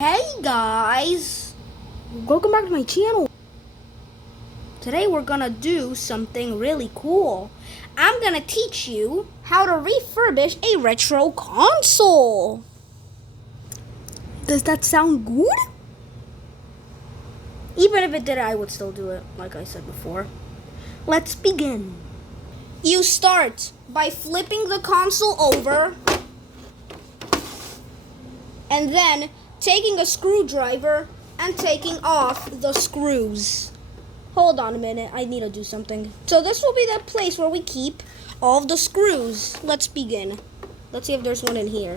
Hey guys, welcome back to my channel. Today we're gonna do something really cool. I'm gonna teach you how to refurbish a retro console. Does that sound good? Even if it did, I would still do it, like I said before. Let's begin. You start by flipping the console over and then taking a screwdriver and taking off the screws. Hold on a minute, I need to do something. So this will be the place where we keep all of the screws. Let's begin. Let's see if there's one in here.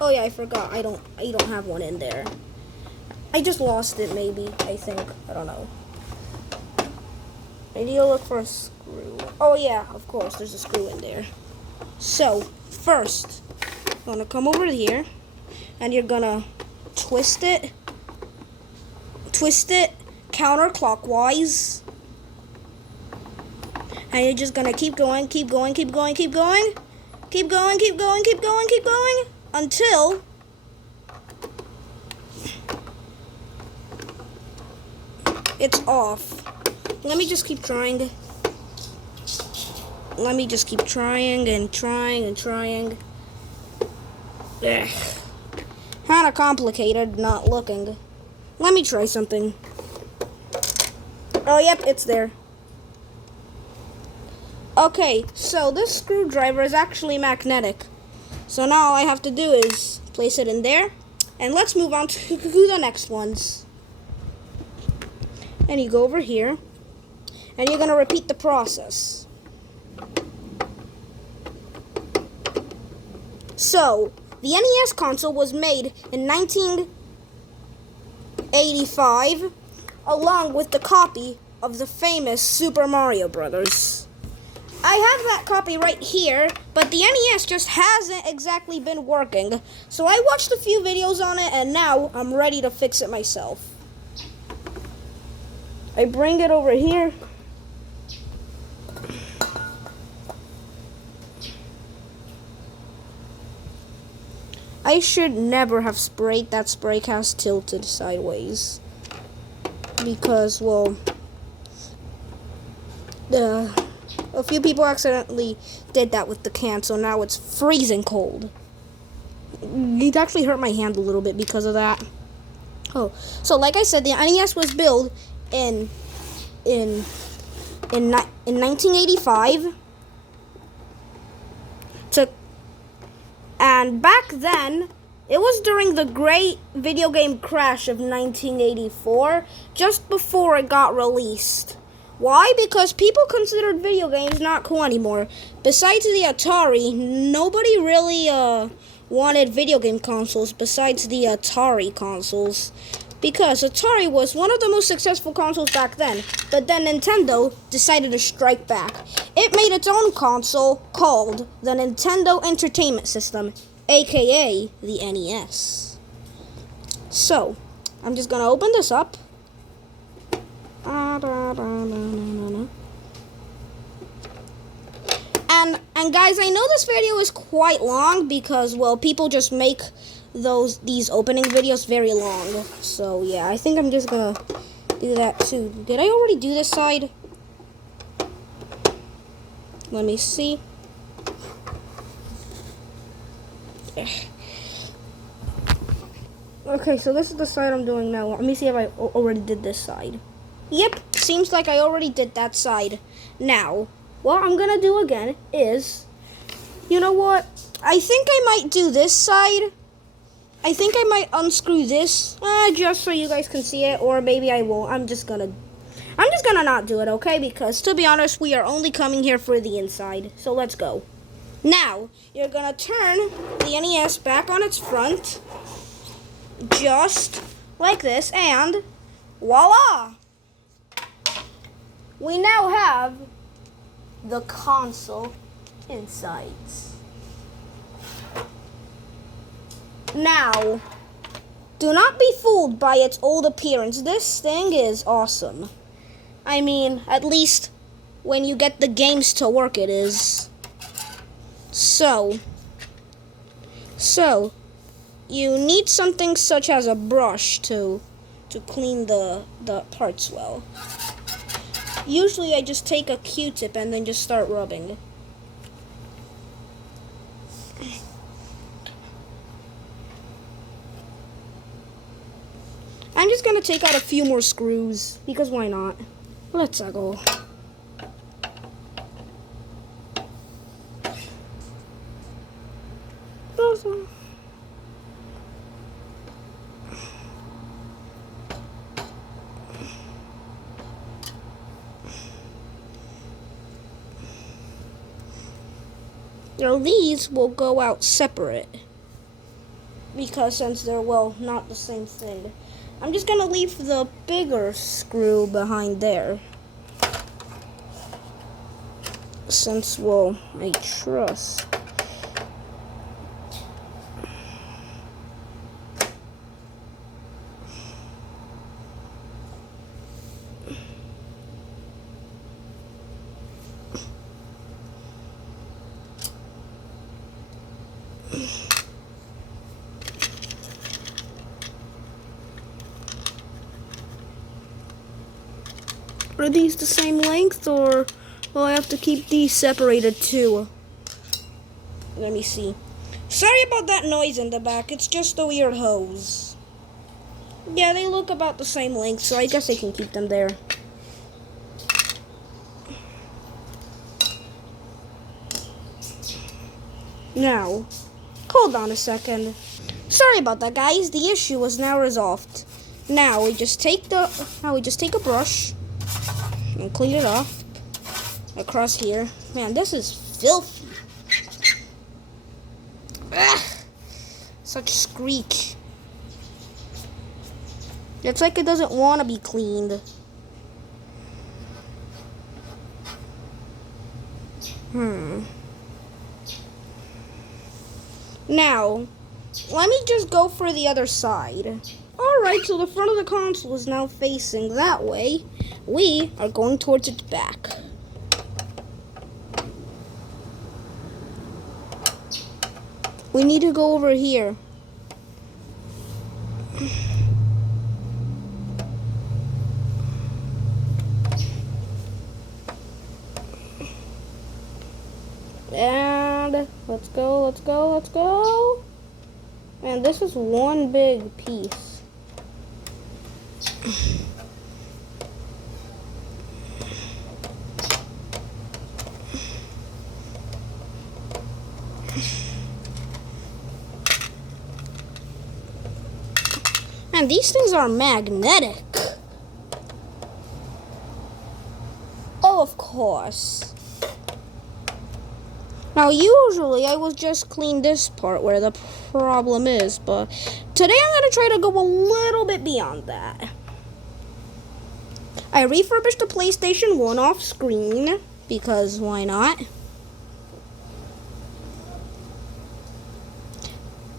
Oh yeah, I forgot. I don't have one in there. I just lost it maybe, I think. I don't know. I need to look for a screw. Oh yeah, of course, there's a screw in there. So, first, you're gonna come over here and you're gonna twist it counterclockwise, and you're just gonna keep going until it's off. Let me just keep trying. Let me just keep trying and trying. Ugh. Kinda complicated, not looking. Let me try something. Oh, yep, it's there. Okay, so this screwdriver is actually magnetic. So now all I have to do is place it in there. And let's move on to the next ones. And you go over here. And you're going to repeat the process. So, the NES console was made in 1985, along with the copy of the famous Super Mario Brothers. I have that copy right here, but the NES just hasn't exactly been working. So I watched a few videos on it, and now I'm ready to fix it myself. I bring it over here. I should never have sprayed that spray cast tilted sideways. Because, well, a few people accidentally did that with the can, so now it's freezing cold. It actually hurt my hand a little bit because of that. Oh, so like I said, the NES was built in 1985. And back then, it was during the great video game crash of 1984, just before it got released. Why? Because people considered video games not cool anymore. Besides the Atari, nobody really wanted video game consoles besides the Atari consoles. Because Atari was one of the most successful consoles back then. But then Nintendo decided to strike back. It made its own console called the Nintendo Entertainment System, aka the NES. So, I'm just gonna open this up. And guys, I know this video is quite long because, well, people just make these opening videos very long. So yeah, I think I'm just gonna do that too. Did I already do this side? Let me see. Okay, so this is the side I'm doing now. Let me see if I already did this side. Yep, seems like I already did that side. Now, what I'm gonna do again is, you know what? I think I might do this side. I think I might unscrew this, just so you guys can see it, or maybe I won't. I'm just gonna not do it, okay? Because, to be honest, we are only coming here for the inside. So let's go. Now, you're gonna turn the NES back on its front, just like this, and voila! We now have the console insides. Now, do not be fooled by its old appearance. This thing is awesome. I mean, at least when you get the games to work, it is. So, you need something such as a brush to clean the parts well. Usually I just take a Q-tip and then just start rubbing. I'm just gonna take out a few more screws, because why not? Let's go. Awesome. Now these will go out separate, because since they're, well, not the same thing. I'm just gonna leave the bigger screw behind there, since, well, I trust. Are these the same length, or will I have to keep these separated too? Let me see. Sorry about that noise in the back, it's just a weird hose. Yeah, they look about the same length, so I guess I can keep them there. Now, hold on a second. Sorry about that, guys. The issue was now resolved. Now we just take a brush and clean it off across here. Man, this is filthy. Ugh, such screech. It's like it doesn't want to be cleaned. Now, let me just go for the other side. Alright, so the front of the console is now facing that way. We are going towards its back. We need to go over here. And let's go, let's go, let's go. Man, this is one big piece. Man, these things are magnetic. Oh, of course. Now, usually I would just clean this part where the problem is, but today I'm going to try to go a little bit beyond that. I refurbished the PlayStation 1 off screen, because why not?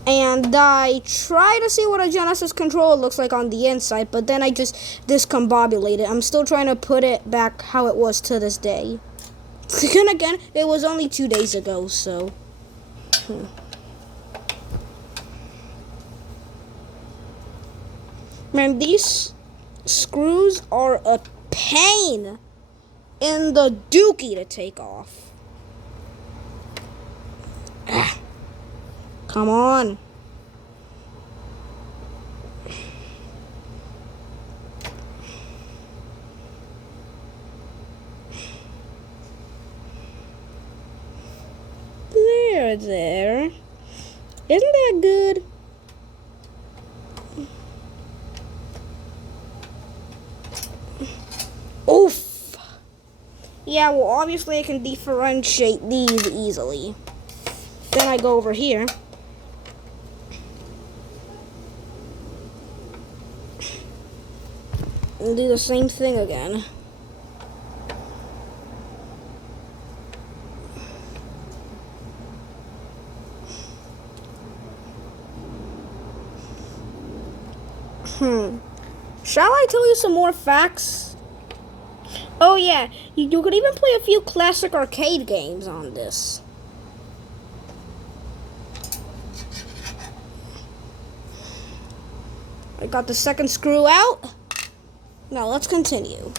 And I try to see what a Genesis controller looks like on the inside, but then I just discombobulate it. I'm still trying to put it back how it was to this day. And again, it was only 2 days ago, so. Man, these screws are a pain in the dookie to take off. Come on. There. Isn't that good? Oof. Yeah, well, obviously I can differentiate these easily. Then I go over here. And do the same thing again. Shall I tell you some more facts? Oh yeah, you could even play a few classic arcade games on this. I got the second screw out. Now let's continue.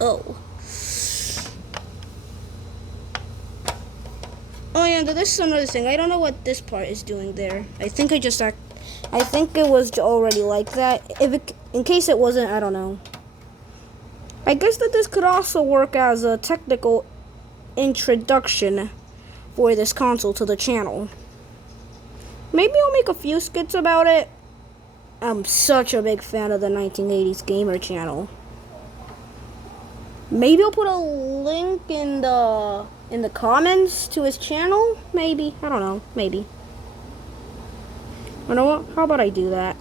Oh. Oh yeah, this is another thing. I don't know what this part is doing there. I think it was already like that. In case it wasn't, I don't know. I guess that this could also work as a technical introduction for this console to the channel. Maybe I'll make a few skits about it. I'm such a big fan of the 1980s Gamer channel. Maybe I'll put a link in the comments to his channel. Maybe, I don't know. Maybe. You know what? How about I do that?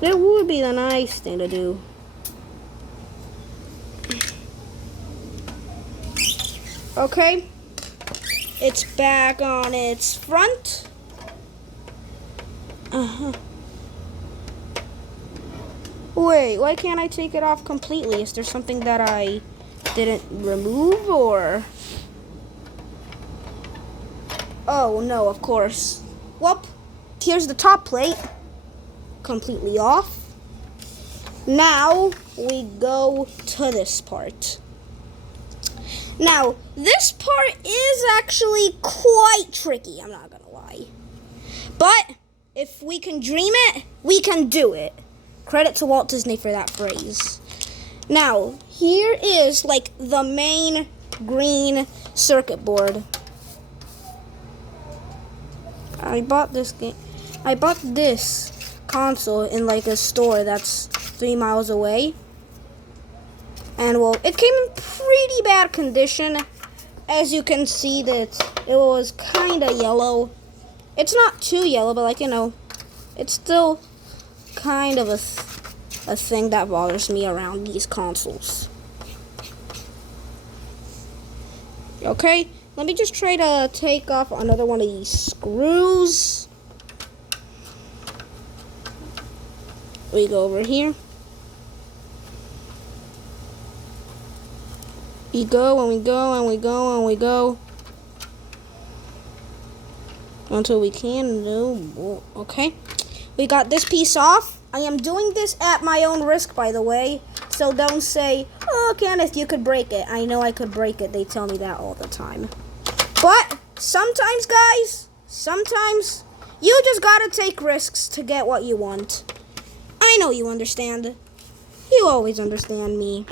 It would be the nice thing to do. Okay. It's back on its front. Wait, why can't I take it off completely? Is there something that I didn't remove, or? Oh no, of course. Well, here's the top plate. Completely off. Now we go to this part. Now, this part is actually quite tricky, I'm not gonna lie. But if we can dream it, we can do it. Credit to Walt Disney for that phrase. Now, here is like the main green circuit board. I bought this console in like a store that's 3 miles away. And well, it came in pretty bad condition. As you can see that it was kind of yellow. It's not too yellow, but like, you know, it's still kind of a thing that bothers me around these consoles. Okay, let me just try to take off another one of these screws. We go over here. We go and we go and we go and we go until we can. No, okay. We got this piece off. I am doing this at my own risk, by the way. So don't say, "Oh, Kenneth, you could break it." I know I could break it. They tell me that all the time. But sometimes, guys, sometimes you just gotta take risks to get what you want. I know you understand. You always understand me.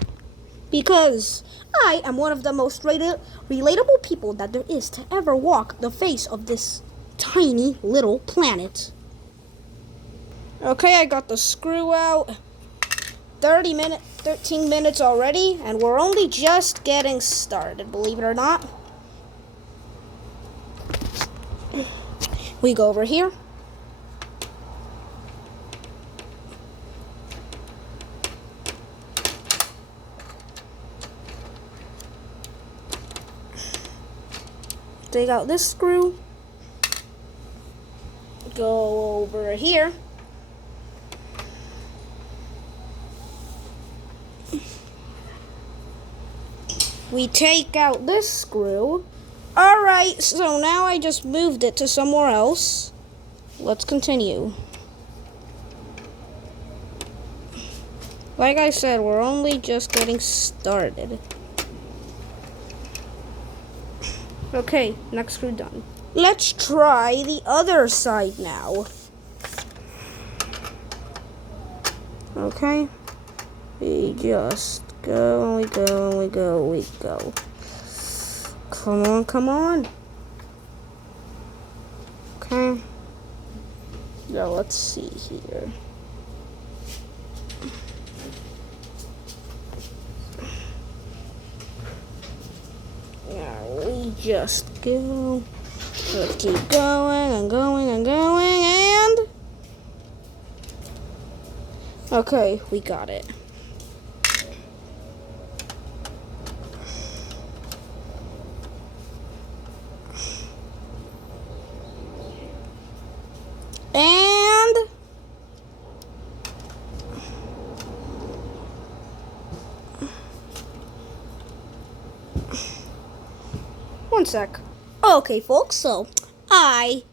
Because I am one of the most relatable people that there is to ever walk the face of this tiny little planet. Okay, I got the screw out. 13 minutes already, and we're only just getting started, believe it or not. We go over here. Take out this screw. Go over here. We take out this screw. Alright, so now I just moved it to somewhere else. Let's continue. Like I said, we're only just getting started. Okay, next screw done. Let's try the other side now. Okay. We just go and we go and we go and we go. Come on, come on. Okay. Now let's see here. Now we just go. Let's keep going and going and going and... Okay, we got it. And... One sec. Okay, folks, so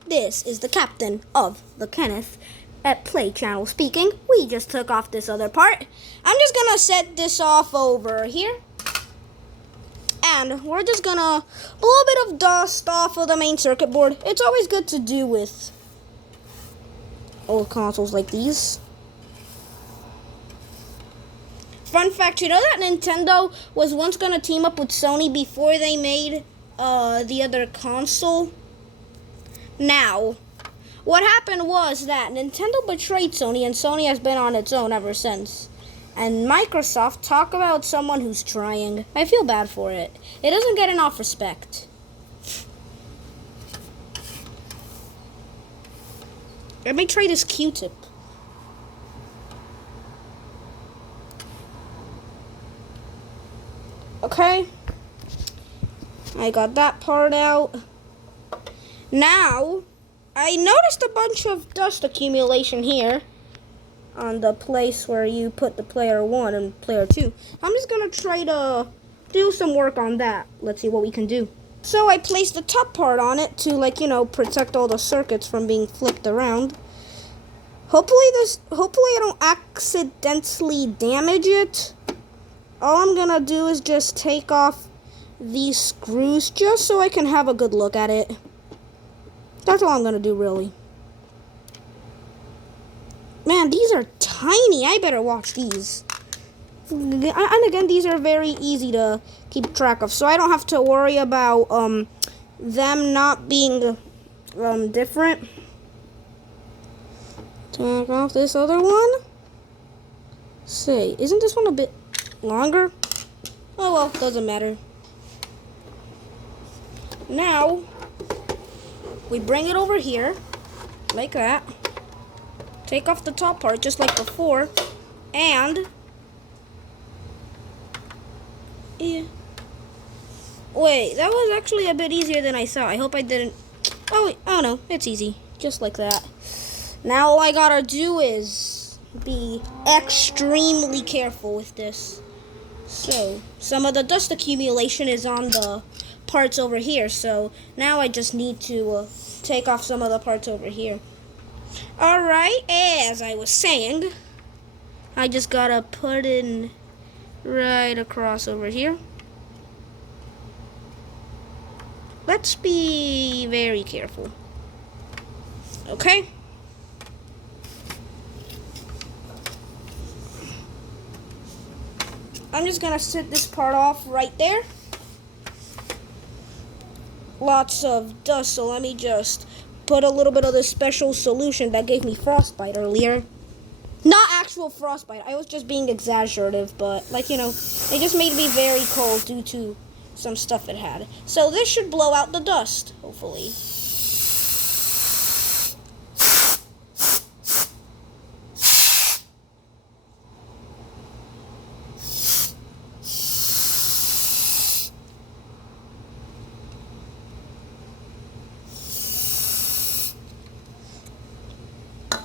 This is the captain of the Kenneth at Play Channel speaking. We just took off this other part. I'm just gonna set this off over here. And we're just gonna blow a bit of dust off of the main circuit board. It's always good to do with old consoles like these. Fun fact, you know that Nintendo was once gonna team up with Sony before they made the other console? Now, what happened was that Nintendo betrayed Sony, and Sony has been on its own ever since. And Microsoft, talk about someone who's trying. I feel bad for it. It doesn't get enough respect. Let me try this Q-tip. Okay. I got that part out. Now, I noticed a bunch of dust accumulation here on the place where you put the player 1 and player 2. I'm just gonna try to do some work on that. Let's see what we can do. So I placed the top part on it to, protect all the circuits from being flipped around. Hopefully I don't accidentally damage it. All I'm gonna do is just take off these screws just so I can have a good look at it. That's all I'm gonna do, really. Man, these are tiny. I better watch these. And again, these are very easy to keep track of, so I don't have to worry about them not being different. Take off this other one. Say, isn't this one a bit longer? Oh well, doesn't matter. Now, we bring it over here, like that. Take off the top part, just like before, and... yeah. Wait, that was actually a bit easier than I thought. I hope I didn't... oh no, it's easy. Just like that. Now all I gotta do is be extremely careful with this. So, some of the dust accumulation is on the parts over here, so now I just need to take off some of the parts over here. Alright, as I was saying, I just gotta put in right across over here. Let's be very careful. Okay. I'm just gonna set this part off right there. Lots of dust, so let me just put a little bit of this special solution that gave me frostbite earlier. Not actual frostbite, I was just being exaggerative, but it just made me very cold due to some stuff it had. So this should blow out the dust, hopefully.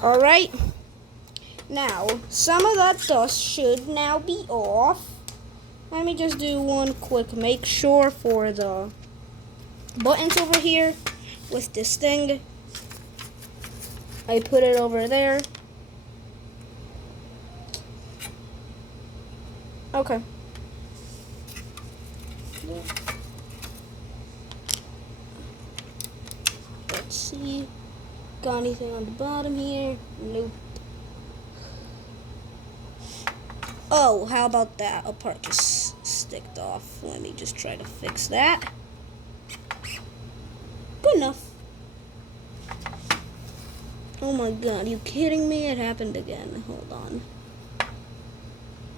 Alright, now some of that dust should now be off. Let me just do one quick make sure for the buttons over here with this thing. I put it over there. Okay. Let's see. Got anything on the bottom here? Nope. Oh, how about that? A part just sticked off. Let me just try to fix that. Good enough. Oh my god, are you kidding me? It happened again. Hold on.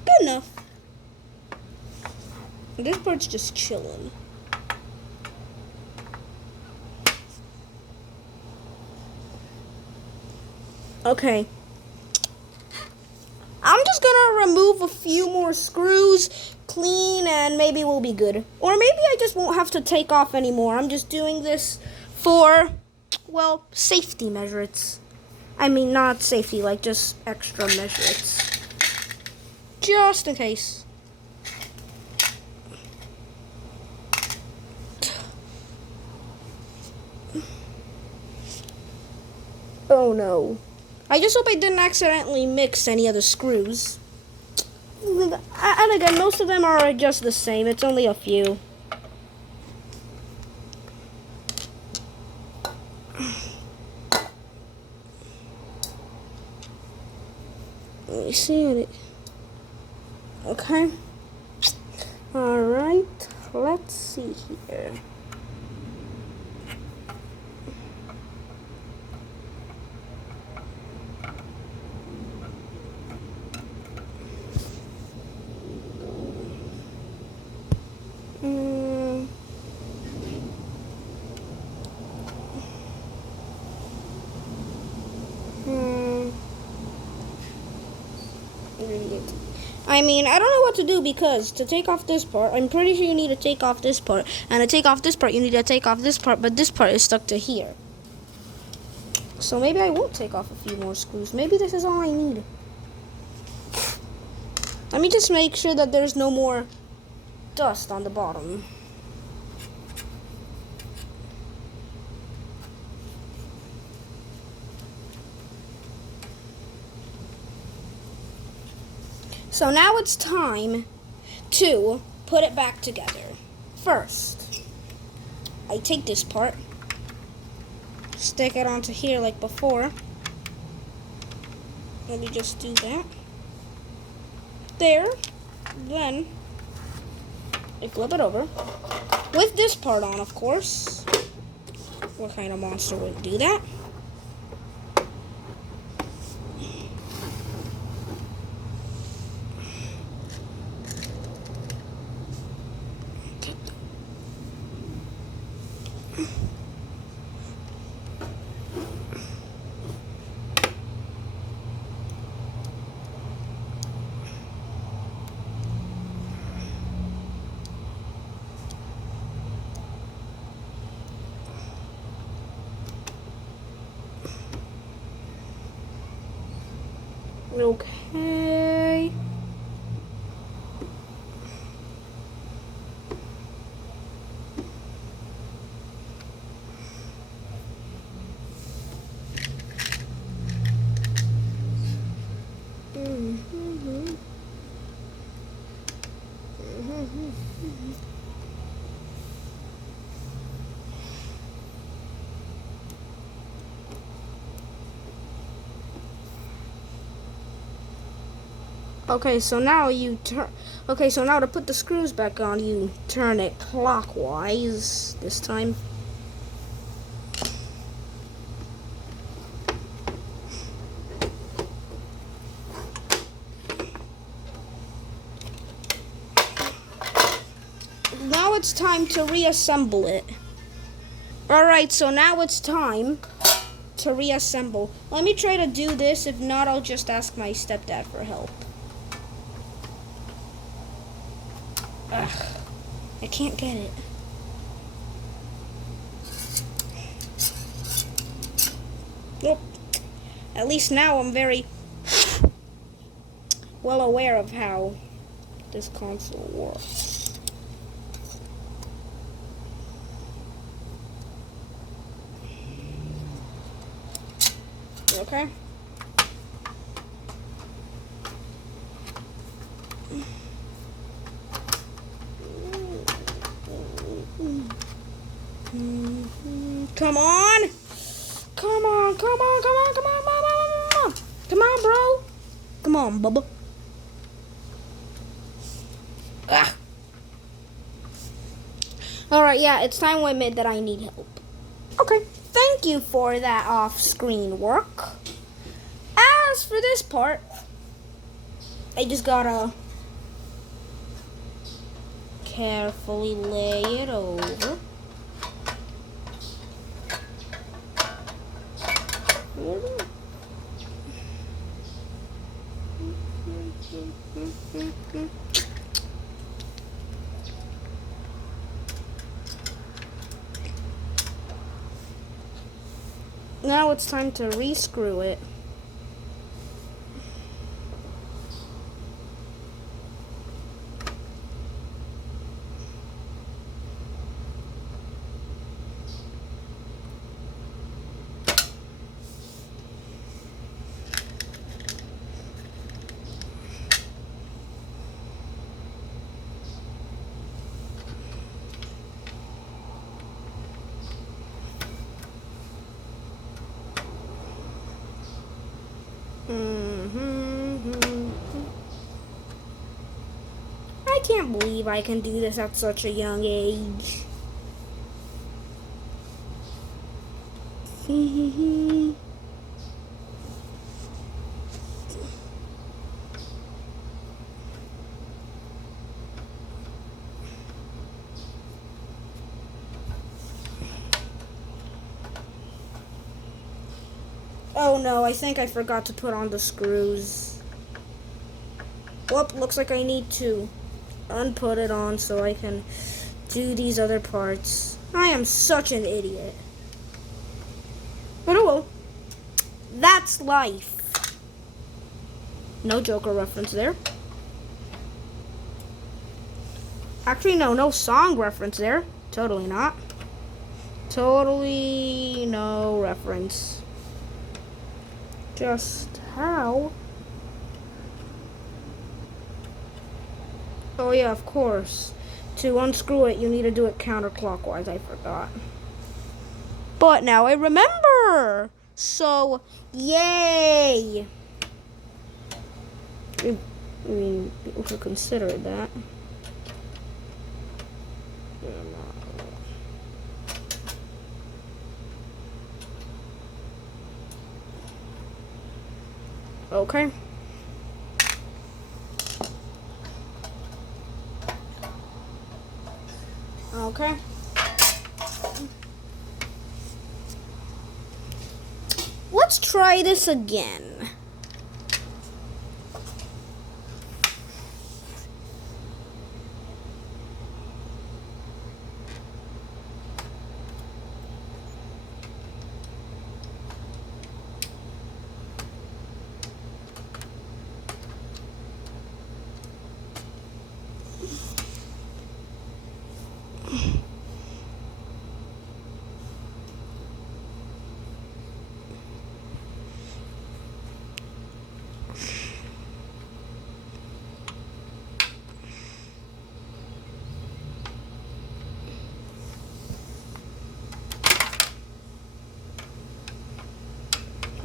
Good enough. This part's just chilling. Okay. I'm just gonna remove a few more screws, clean, and maybe we'll be good. Or maybe I just won't have to take off anymore. I'm just doing this for, well, safety measures. I mean, not safety, just extra measures. Just in case. Oh no. I just hope I didn't accidentally mix any of the screws. And again, most of them are just the same. It's only a few. Let me see it. Okay. Alright. Let's see here. I mean, I don't know what to do because to take off this part, I'm pretty sure you need to take off this part. And to take off this part, you need to take off this part, but this part is stuck to here. So maybe I won't take off a few more screws. Maybe this is all I need. Let me just make sure that there's no more dust on the bottom. So now it's time to put it back together. First, I take this part, stick it onto here like before. Let me just do that. There. Then I flip it over. With this part on, of course. What kind of monster would do that? Okay. Okay, so now you turn. Okay, so now to put the screws back on, you turn it clockwise this time. Now it's time to reassemble it. Alright, so now it's time to reassemble. Let me try to do this. If not, I'll just ask my stepdad for help. Ugh, I can't get it. Nope. At least now I'm very well aware of how this console works. Okay. Come on! Come on, come on, come on, come on, come on, come on, come on, bro! Come on, Bubba. Ah. Alright, yeah, it's time to admit that I need help. Okay, thank you for that off-screen work. As for this part, I just gotta carefully lay it over. Now it's time to re-screw it. I can't believe I can do this at such a young age. Oh no, I think I forgot to put on the screws. Whoop, looks like I need to unput it on so I can do these other parts. I am such an idiot. But oh well. That's life. No Joker reference there. Actually, no song reference there. Totally not. Totally no reference. Just how? Oh yeah, of course. To unscrew it, you need to do it counterclockwise. I forgot. But now I remember. So, yay! I mean, people could consider that. Okay. Okay. Let's try this again.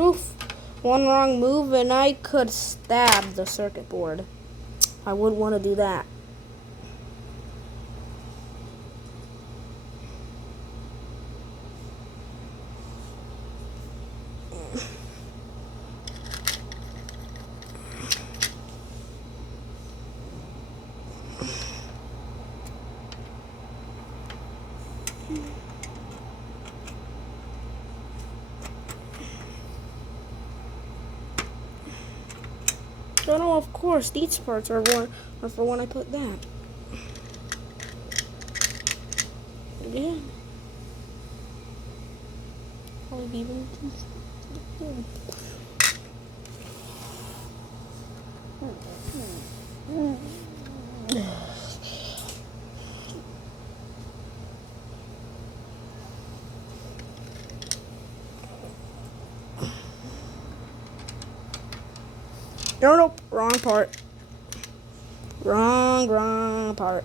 Oof. One wrong move and I could stab the circuit board. I wouldn't want to do that. Oh no, of course, these parts are for when I put that. Yeah. I'll even Nope, wrong part. Wrong part.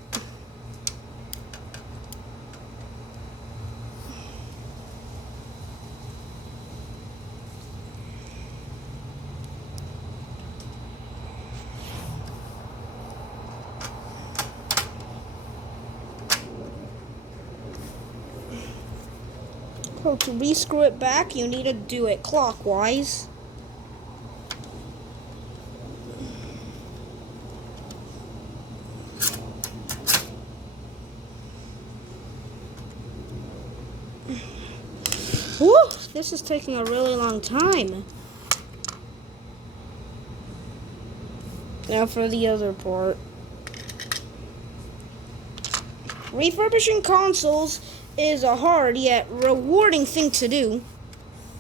So to re-screw it back, you need to do it clockwise. Woo! This is taking a really long time. Now for the other part. Refurbishing consoles is a hard yet rewarding thing to do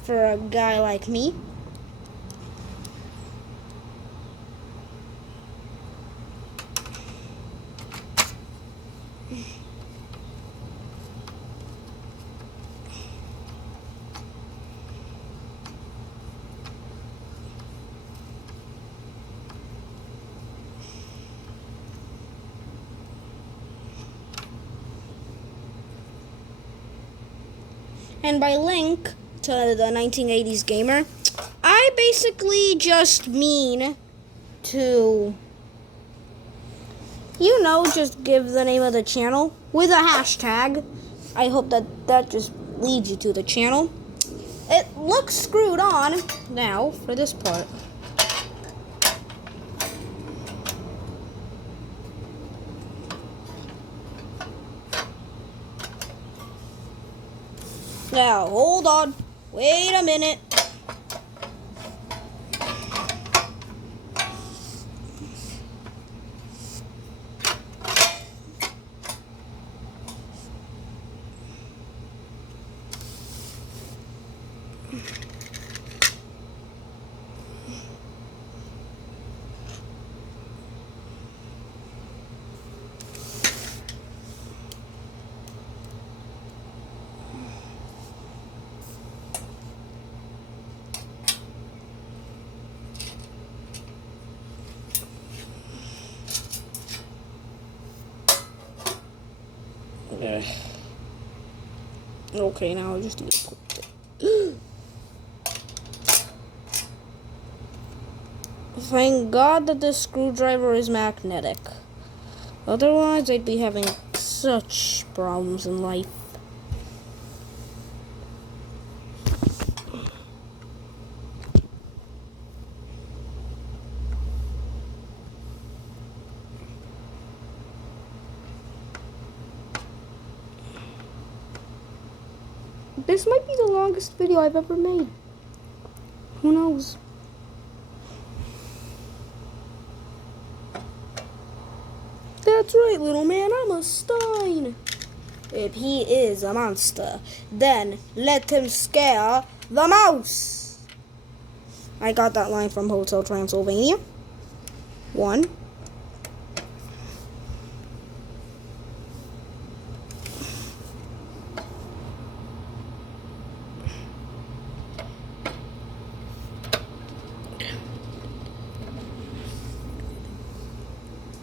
for a guy like me. And by link to the 1980s gamer, I basically just mean to, you know, just give the name of the channel with a hashtag. I hope that just leads you to the channel. It looks screwed on now for this part. Now, hold on. Wait a minute. Okay, now I just need to put it. Thank God that this screwdriver is magnetic. Otherwise, I'd be having such problems in life. This might be the longest video I've ever made. Who knows? That's right, little man, I'm a Stein. If he is a monster, then let him scare the mouse. I got that line from Hotel Transylvania. 1.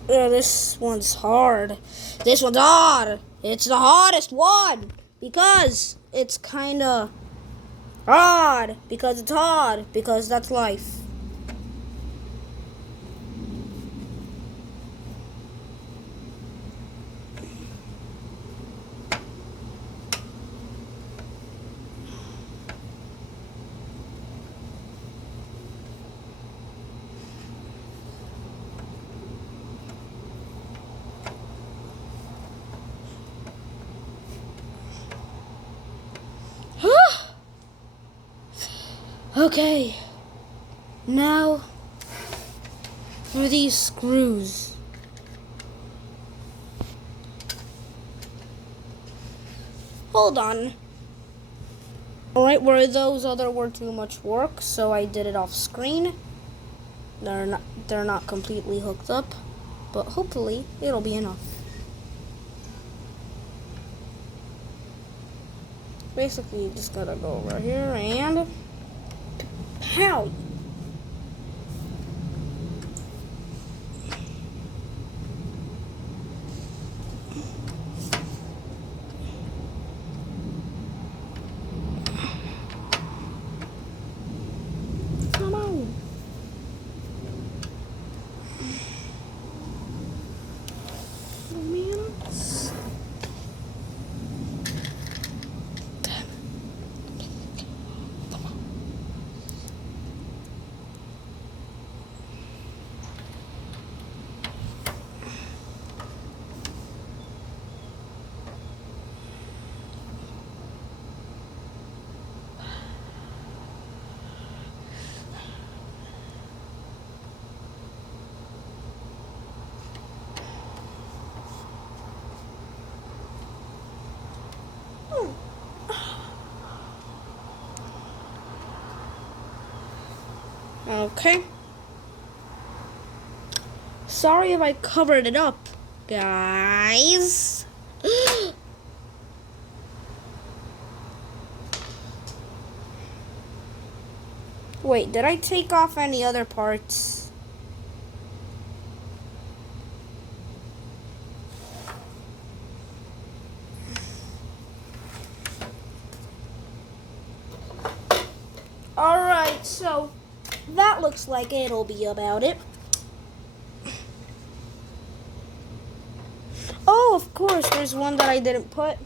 This one's hard. This one's hard. It's the hardest one because it's kind of hard. Because it's hard. Because that's life. Okay, now for these screws. Hold on. Alright, where those other were too much work, so I did it off screen. They're not completely hooked up, but hopefully it'll be enough. Basically, you just gotta go over here and pow! Come on! Oh, man. Okay. Sorry if I covered it up, guys. Wait, did I take off any other parts? Alright, so that looks like it'll be about it. Oh, of course, there's one that I didn't put.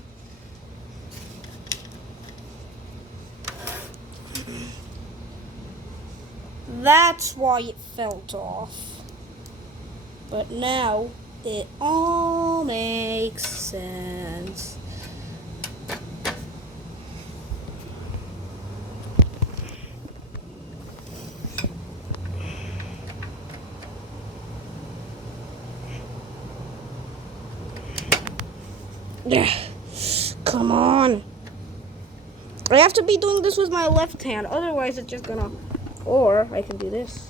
That's why it felt off. But now it all makes sense. Yeah, come on. I have to be doing this with my left hand, otherwise it's just gonna... Or I can do this.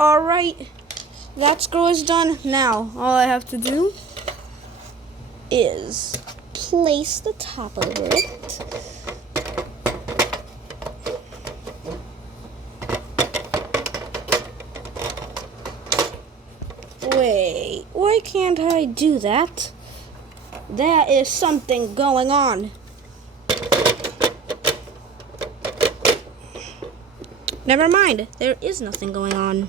Alright, that screw is done. Now, all I have to do is place the top of it. Wait, why can't I do that? There is something going on. Never mind, there is nothing going on.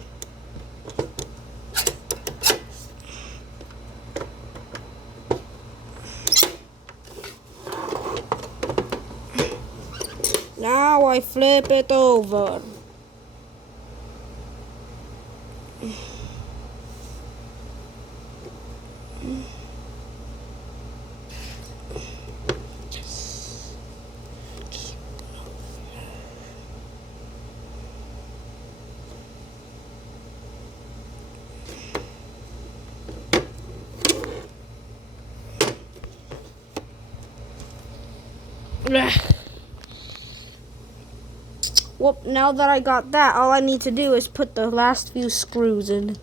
Now I flip it over. Well, now that I got that, all I need to do is put the last few screws in.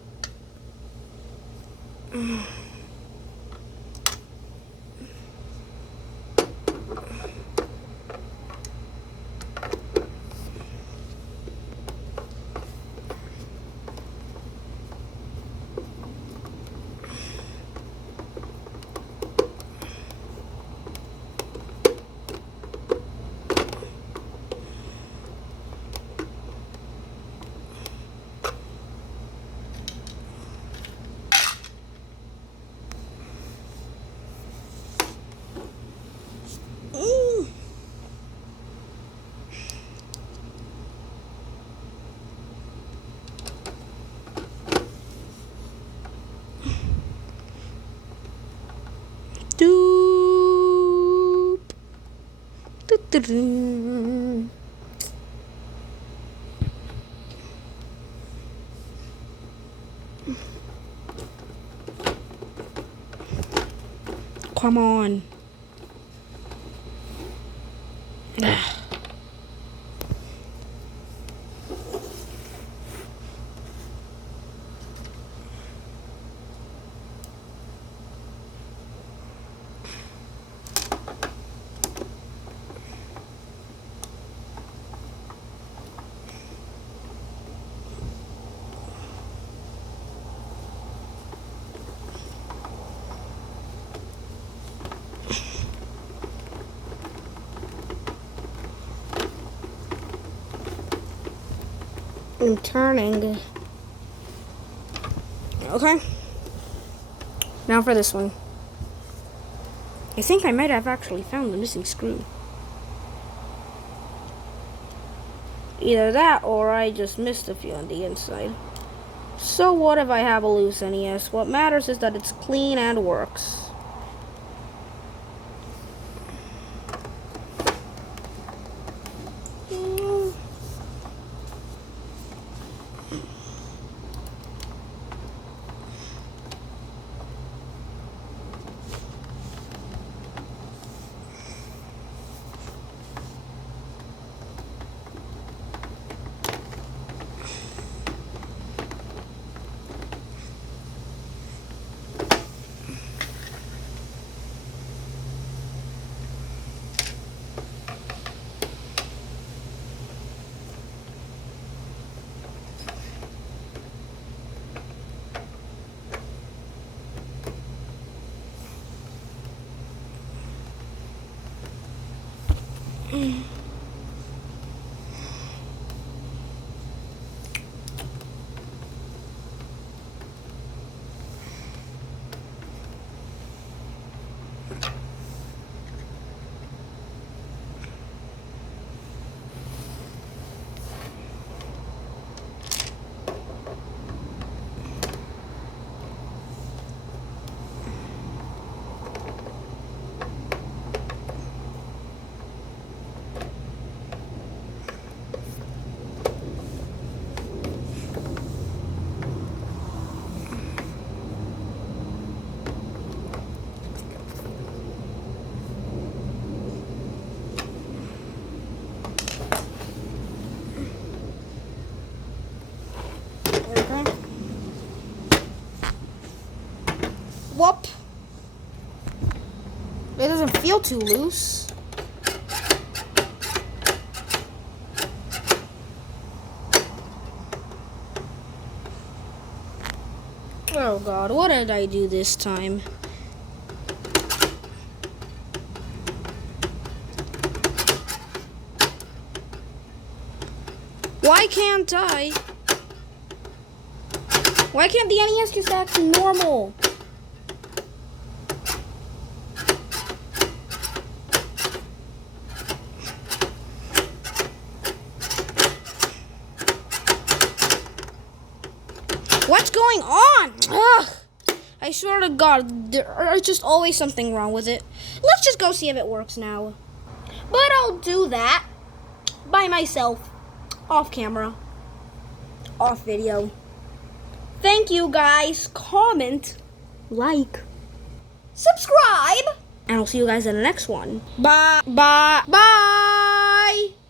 Doop. Doo-doo-doo. Come on. I'm turning. Okay. Now for this one. I think I might have actually found the missing screw. Either that or I just missed a few on the inside. So what if I have a loose NES? What matters is that it's clean and works. Whoop. It doesn't feel too loose. Oh God, what did I do this time? Why can't I? Why can't the NES just act normal? What's going on? Ugh. I swear to God, there's just always something wrong with it. Let's just go see if it works now. But I'll do that by myself, off camera, off video. Thank you guys. Comment, like, subscribe, and I'll see you guys in the next one. Bye. Bye. Bye.